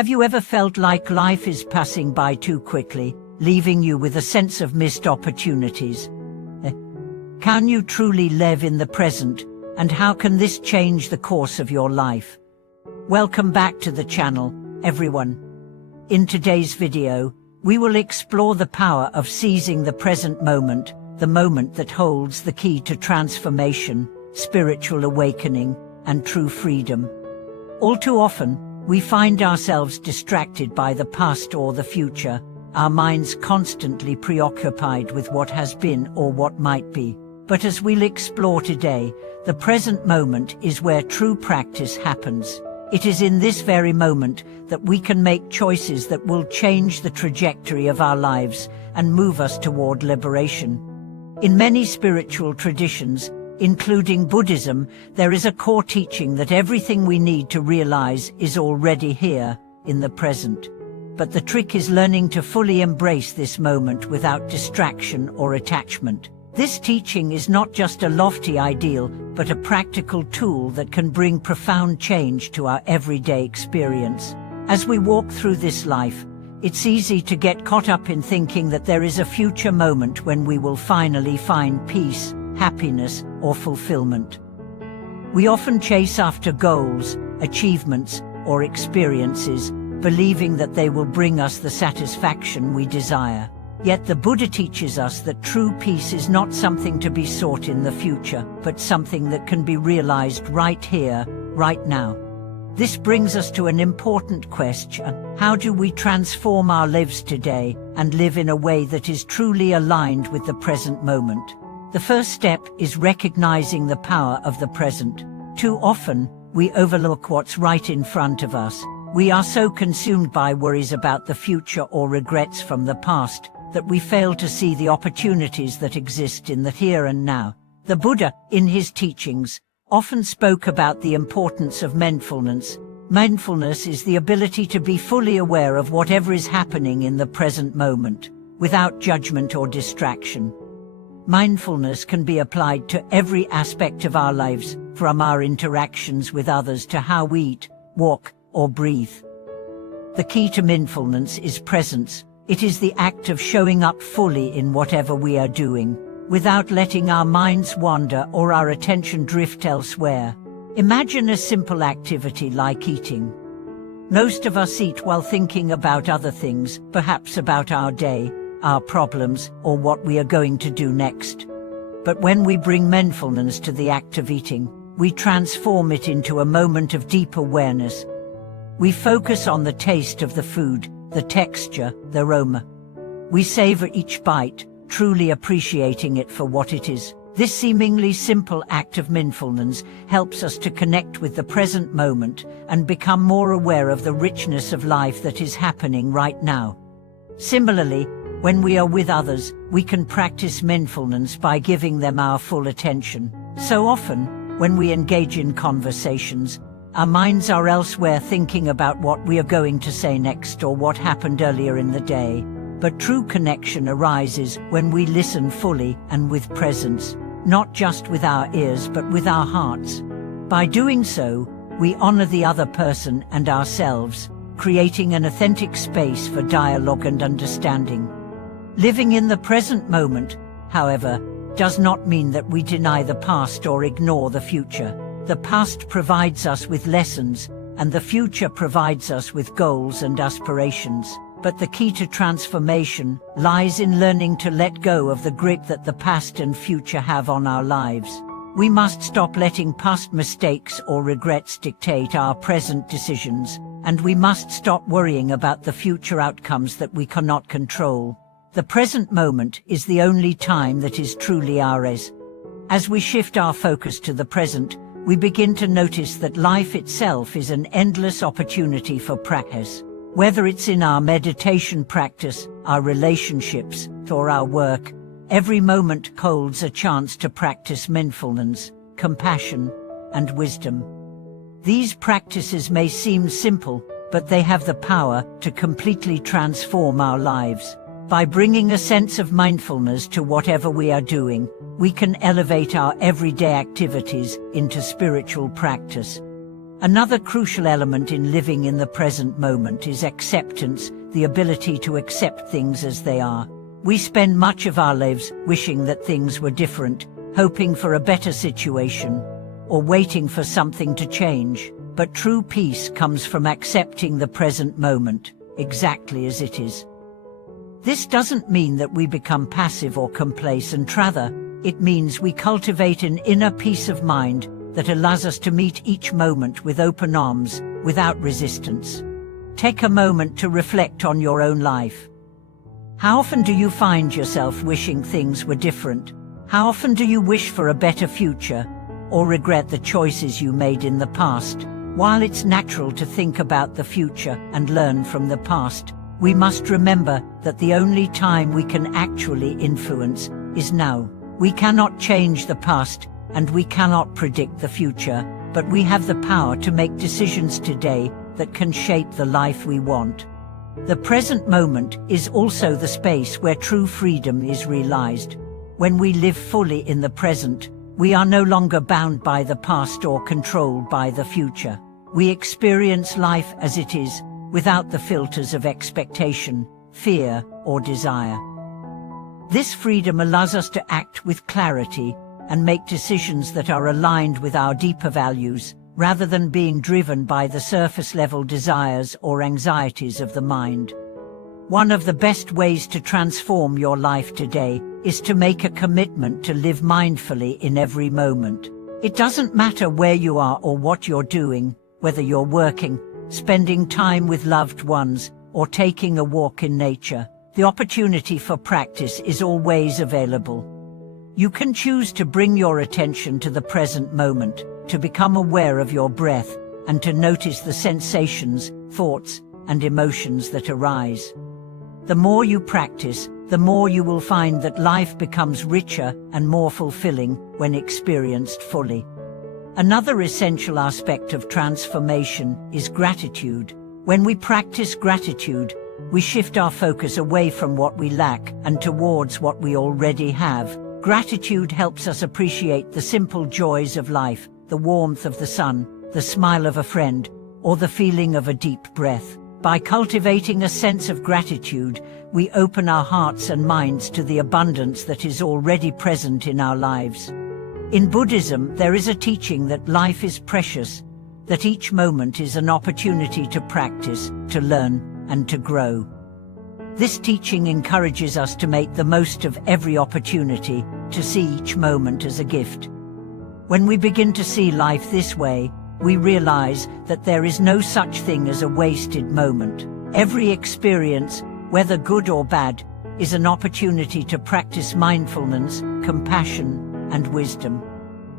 Have you ever felt like life is passing by too quickly, leaving you with a sense of missed opportunities? Can you truly live in the present, and how can this change the course of your life? Welcome back to the channel, everyone. In today's video, we will explore the power of seizing the present moment, the moment that holds the key to transformation, spiritual awakening, and true freedom. All too often, we find ourselves distracted by the past or the future, our minds constantly preoccupied with what has been or what might be. But as we'll explore today, the present moment is where true practice happens. It is in this very moment that we can make choices that will change the trajectory of our lives and move us toward liberation. In many spiritual traditions, including Buddhism, there is a core teaching that everything we need to realize is already here, in the present. But the trick is learning to fully embrace this moment without distraction or attachment. This teaching is not just a lofty ideal, but a practical tool that can bring profound change to our everyday experience. As we walk through this life, it's easy to get caught up in thinking that there is a future moment when we will finally find peace, happiness, or fulfillment. We often chase after goals, achievements, or experiences, believing that they will bring us the satisfaction we desire. Yet the Buddha teaches us that true peace is not something to be sought in the future, but something that can be realized right here, right now. This brings us to an important question: how do we transform our lives today and live in a way that is truly aligned with the present moment? The first step is recognizing the power of the present. Too often, we overlook what's right in front of us. We are so consumed by worries about the future or regrets from the past that we fail to see the opportunities that exist in the here and now. The Buddha, in his teachings, often spoke about the importance of mindfulness. Mindfulness is the ability to be fully aware of whatever is happening in the present moment, without judgment or distraction. Mindfulness can be applied to every aspect of our lives, from our interactions with others to how we eat, walk, or breathe. The key to mindfulness is presence. It is the act of showing up fully in whatever we are doing, without letting our minds wander or our attention drift elsewhere. Imagine a simple activity like eating. Most of us eat while thinking about other things, perhaps about our day, our problems, or what we are going to do next. But when we bring mindfulness to the act of eating, we transform it into a moment of deep awareness. We focus on the taste of the food, the texture, the aroma. We savor each bite, truly appreciating it for what it is. This seemingly simple act of mindfulness helps us to connect with the present moment and become more aware of the richness of life that is happening right now. Similarly, when we are with others, we can practice mindfulness by giving them our full attention. So often, when we engage in conversations, our minds are elsewhere thinking about what we are going to say next or what happened earlier in the day. But true connection arises when we listen fully and with presence, not just with our ears but with our hearts. By doing so, we honor the other person and ourselves, creating an authentic space for dialogue and understanding. Living in the present moment, however, does not mean that we deny the past or ignore the future. The past provides us with lessons, and the future provides us with goals and aspirations. But the key to transformation lies in learning to let go of the grip that the past and future have on our lives. We must stop letting past mistakes or regrets dictate our present decisions, and we must stop worrying about the future outcomes that we cannot control. The present moment is the only time that is truly ours. As we shift our focus to the present, we begin to notice that life itself is an endless opportunity for practice. Whether it's in our meditation practice, our relationships, or our work, every moment holds a chance to practice mindfulness, compassion, and wisdom. These practices may seem simple, but they have the power to completely transform our lives. By bringing a sense of mindfulness to whatever we are doing, we can elevate our everyday activities into spiritual practice. Another crucial element in living in the present moment is acceptance, the ability to accept things as they are. We spend much of our lives wishing that things were different, hoping for a better situation, or waiting for something to change. But true peace comes from accepting the present moment, exactly as it is. This doesn't mean that we become passive or complacent. Rather, it means we cultivate an inner peace of mind that allows us to meet each moment with open arms, without resistance. Take a moment to reflect on your own life. How often do you find yourself wishing things were different? How often do you wish for a better future, or regret the choices you made in the past? While it's natural to think about the future and learn from the past, we must remember that the only time we can actually influence is now. We cannot change the past, and we cannot predict the future, but we have the power to make decisions today that can shape the life we want. The present moment is also the space where true freedom is realized. When we live fully in the present, we are no longer bound by the past or controlled by the future. We experience life as it is, without the filters of expectation, fear, or desire. This freedom allows us to act with clarity and make decisions that are aligned with our deeper values, rather than being driven by the surface-level desires or anxieties of the mind. One of the best ways to transform your life today is to make a commitment to live mindfully in every moment. It doesn't matter where you are or what you're doing, whether you're working, spending time with loved ones, or taking a walk in nature, the opportunity for practice is always available. You can choose to bring your attention to the present moment, to become aware of your breath, and to notice the sensations, thoughts, and emotions that arise. The more you practice, the more you will find that life becomes richer and more fulfilling when experienced fully. Another essential aspect of transformation is gratitude. When we practice gratitude, we shift our focus away from what we lack and towards what we already have. Gratitude helps us appreciate the simple joys of life, the warmth of the sun, the smile of a friend, or the feeling of a deep breath. By cultivating a sense of gratitude, we open our hearts and minds to the abundance that is already present in our lives. In Buddhism, there is a teaching that life is precious, that each moment is an opportunity to practice, to learn, and to grow. This teaching encourages us to make the most of every opportunity, to see each moment as a gift. When we begin to see life this way, we realize that there is no such thing as a wasted moment. Every experience, whether good or bad, is an opportunity to practice mindfulness, compassion, and wisdom.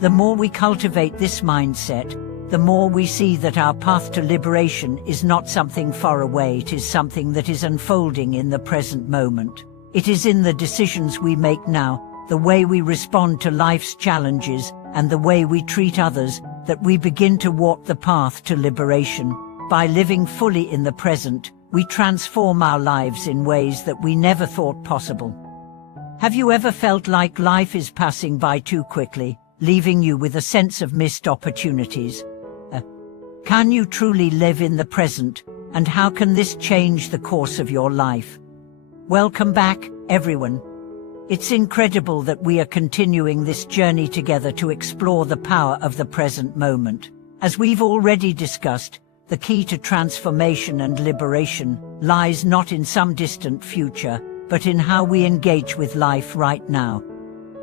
The more we cultivate this mindset, the more we see that our path to liberation is not something far away, it is something that is unfolding in the present moment. It is in the decisions we make now, the way we respond to life's challenges, and the way we treat others, that we begin to walk the path to liberation. By living fully in the present, we transform our lives in ways that we never thought possible. Have you ever felt like life is passing by too quickly, leaving you with a sense of missed opportunities? Can you truly live in the present, and how can this change the course of your life? Welcome back, everyone. It's incredible that we are continuing this journey together to explore the power of the present moment. As we've already discussed, the key to transformation and liberation lies not in some distant future, but in how we engage with life right now.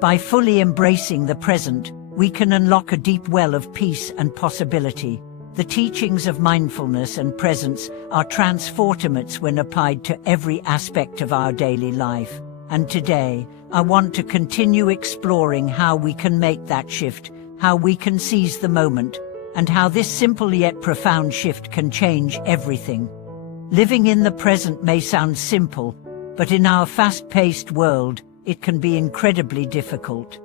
By fully embracing the present, we can unlock a deep well of peace and possibility. The teachings of mindfulness and presence are transformative when applied to every aspect of our daily life. And today, I want to continue exploring how we can make that shift, how we can seize the moment, and how this simple yet profound shift can change everything. Living in the present may sound simple, but in our fast-paced world, it can be incredibly difficult.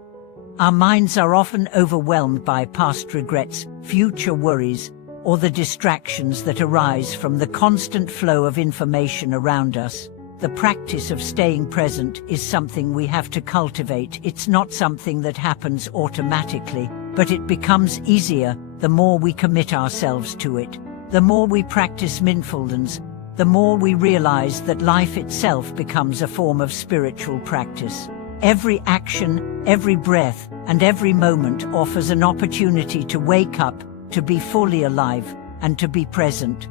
Our minds are often overwhelmed by past regrets, future worries, or the distractions that arise from the constant flow of information around us. The practice of staying present is something we have to cultivate. It's not something that happens automatically, but it becomes easier the more we commit ourselves to it. The more we practice mindfulness, the more we realize that life itself becomes a form of spiritual practice. Every action, every breath, and every moment offers an opportunity to wake up, to be fully alive, and to be present.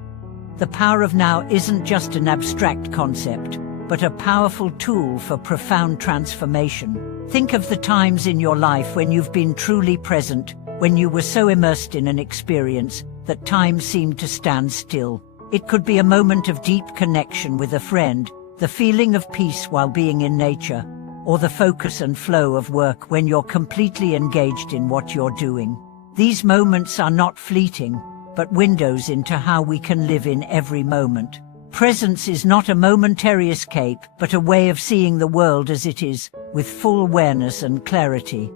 The power of now isn't just an abstract concept, but a powerful tool for profound transformation. Think of the times in your life when you've been truly present, when you were so immersed in an experience that time seemed to stand still. It could be a moment of deep connection with a friend, the feeling of peace while being in nature, or the focus and flow of work when you're completely engaged in what you're doing. These moments are not fleeting, but windows into how we can live in every moment. Presence is not a momentary escape, but a way of seeing the world as it is, with full awareness and clarity.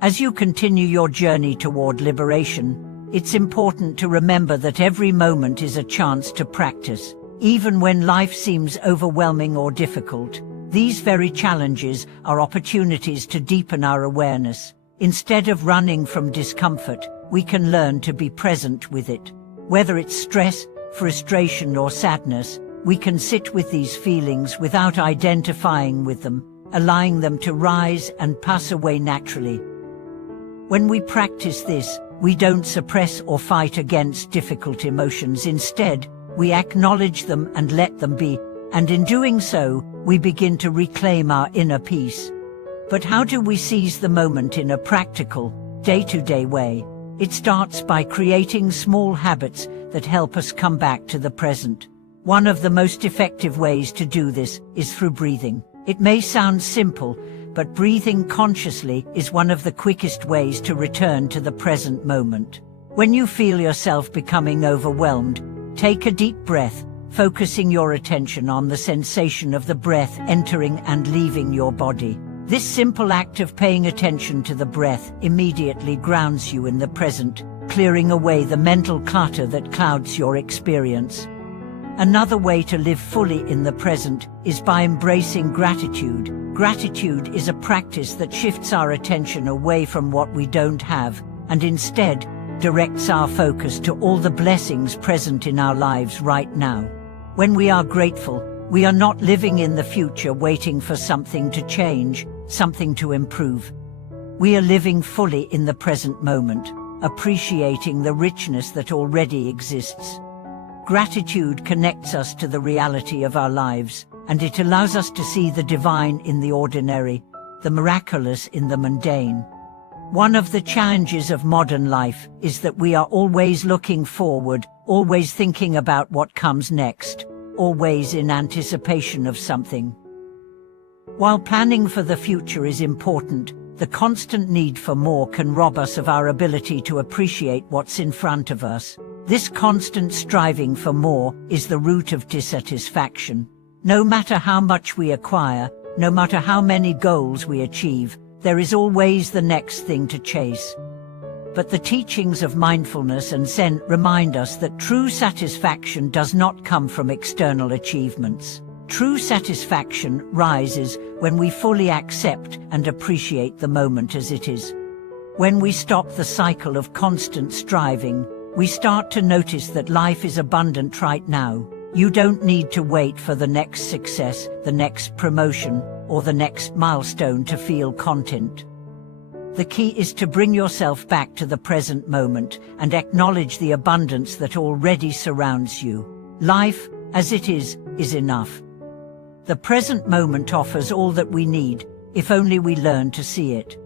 As you continue your journey toward liberation, it's important to remember that every moment is a chance to practice. Even when life seems overwhelming or difficult, these very challenges are opportunities to deepen our awareness. Instead of running from discomfort, we can learn to be present with it. Whether it's stress, frustration, or sadness, we can sit with these feelings without identifying with them, allowing them to rise and pass away naturally. When we practice this, we don't suppress or fight against difficult emotions. Instead, we acknowledge them and let them be, and in doing so, we begin to reclaim our inner peace. But how do we seize the moment in a practical, day-to-day way? It starts by creating small habits that help us come back to the present. One of the most effective ways to do this is through breathing. It may sound simple, but breathing consciously is one of the quickest ways to return to the present moment. When you feel yourself becoming overwhelmed, take a deep breath, focusing your attention on the sensation of the breath entering and leaving your body. This simple act of paying attention to the breath immediately grounds you in the present, clearing away the mental clutter that clouds your experience. Another way to live fully in the present is by embracing gratitude. Gratitude is a practice that shifts our attention away from what we don't have, and instead directs our focus to all the blessings present in our lives right now. When we are grateful, we are not living in the future waiting for something to change, something to improve. We are living fully in the present moment, appreciating the richness that already exists. Gratitude connects us to the reality of our lives, and it allows us to see the divine in the ordinary, the miraculous in the mundane. One of the challenges of modern life is that we are always looking forward, always thinking about what comes next, always in anticipation of something. While planning for the future is important, the constant need for more can rob us of our ability to appreciate what's in front of us. This constant striving for more is the root of dissatisfaction. No matter how much we acquire, no matter how many goals we achieve, there is always the next thing to chase. But the teachings of mindfulness and Zen remind us that true satisfaction does not come from external achievements. True satisfaction rises when we fully accept and appreciate the moment as it is. When we stop the cycle of constant striving, we start to notice that life is abundant right now. You don't need to wait for the next success, the next promotion, or the next milestone to feel content. The key is to bring yourself back to the present moment and acknowledge the abundance that already surrounds you. Life, as it is enough. The present moment offers all that we need, if only we learn to see it.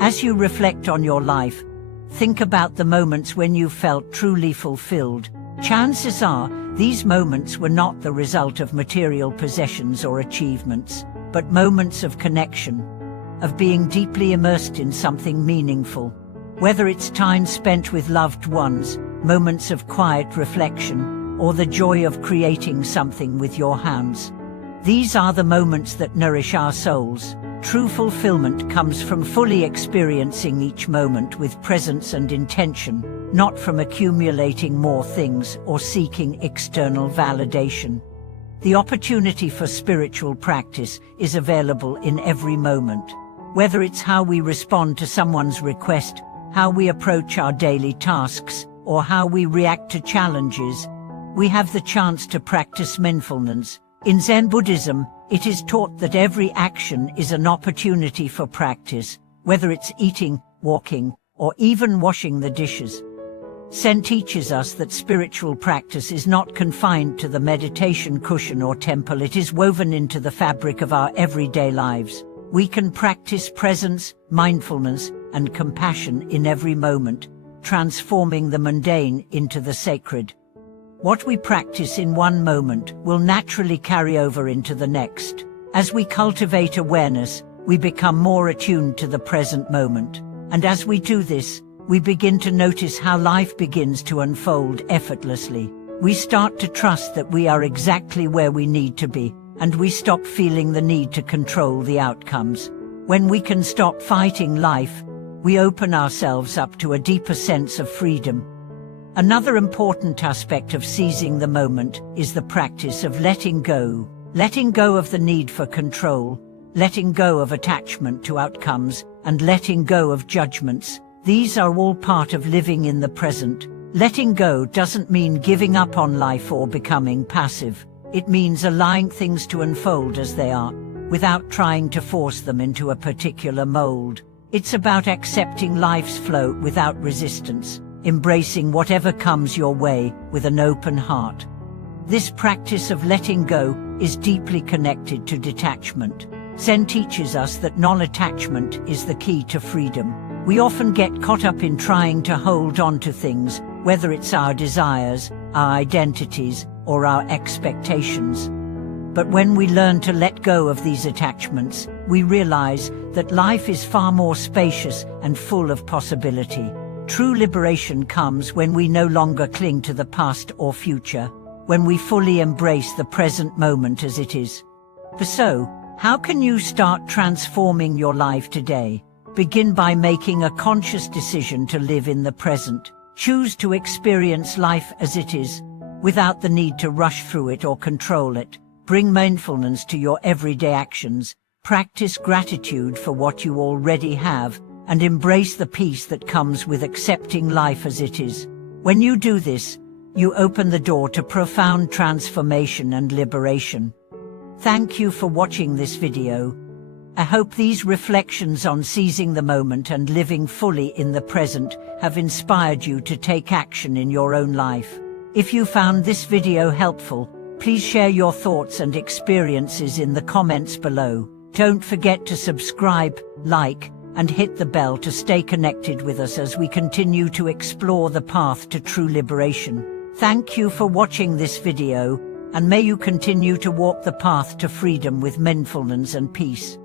As you reflect on your life, think about the moments when you felt truly fulfilled. Chances are, these moments were not the result of material possessions or achievements, but moments of connection, of being deeply immersed in something meaningful. Whether it's time spent with loved ones, moments of quiet reflection, or the joy of creating something with your hands. These are the moments that nourish our souls. True fulfillment comes from fully experiencing each moment with presence and intention, not from accumulating more things or seeking external validation. The opportunity for spiritual practice is available in every moment. Whether it's how we respond to someone's request, how we approach our daily tasks, or how we react to challenges, we have the chance to practice mindfulness. In Zen Buddhism, it is taught that every action is an opportunity for practice, whether it's eating, walking, or even washing the dishes. Zen teaches us that spiritual practice is not confined to the meditation cushion or temple. It is woven into the fabric of our everyday lives. We can practice presence, mindfulness, and compassion in every moment, transforming the mundane into the sacred. What we practice in one moment will naturally carry over into the next. As we cultivate awareness, we become more attuned to the present moment. And as we do this, we begin to notice how life begins to unfold effortlessly. We start to trust that we are exactly where we need to be, and we stop feeling the need to control the outcomes. When we can stop fighting life, we open ourselves up to a deeper sense of freedom. Another important aspect of seizing the moment is the practice of letting go. Letting go of the need for control, letting go of attachment to outcomes, and letting go of judgments. These are all part of living in the present. Letting go doesn't mean giving up on life or becoming passive. It means allowing things to unfold as they are, without trying to force them into a particular mold. It's about accepting life's flow without resistance, embracing whatever comes your way with an open heart. This practice of letting go is deeply connected to detachment. Zen teaches us that non-attachment is the key to freedom. We often get caught up in trying to hold on to things, whether it's our desires, our identities, or our expectations. But when we learn to let go of these attachments, we realize that life is far more spacious and full of possibility. True liberation comes when we no longer cling to the past or future, when we fully embrace the present moment as it is. So, how can you start transforming your life today? Begin by making a conscious decision to live in the present. Choose to experience life as it is, without the need to rush through it or control it. Bring mindfulness to your everyday actions. Practice gratitude for what you already have, and embrace the peace that comes with accepting life as it is. When you do this, you open the door to profound transformation and liberation. Thank you for watching this video. I hope these reflections on seizing the moment and living fully in the present have inspired you to take action in your own life. If you found this video helpful, please share your thoughts and experiences in the comments below. Don't forget to subscribe, like, and hit the bell to stay connected with us as we continue to explore the path to true liberation. Thank you for watching this video, and may you continue to walk the path to freedom with mindfulness and peace.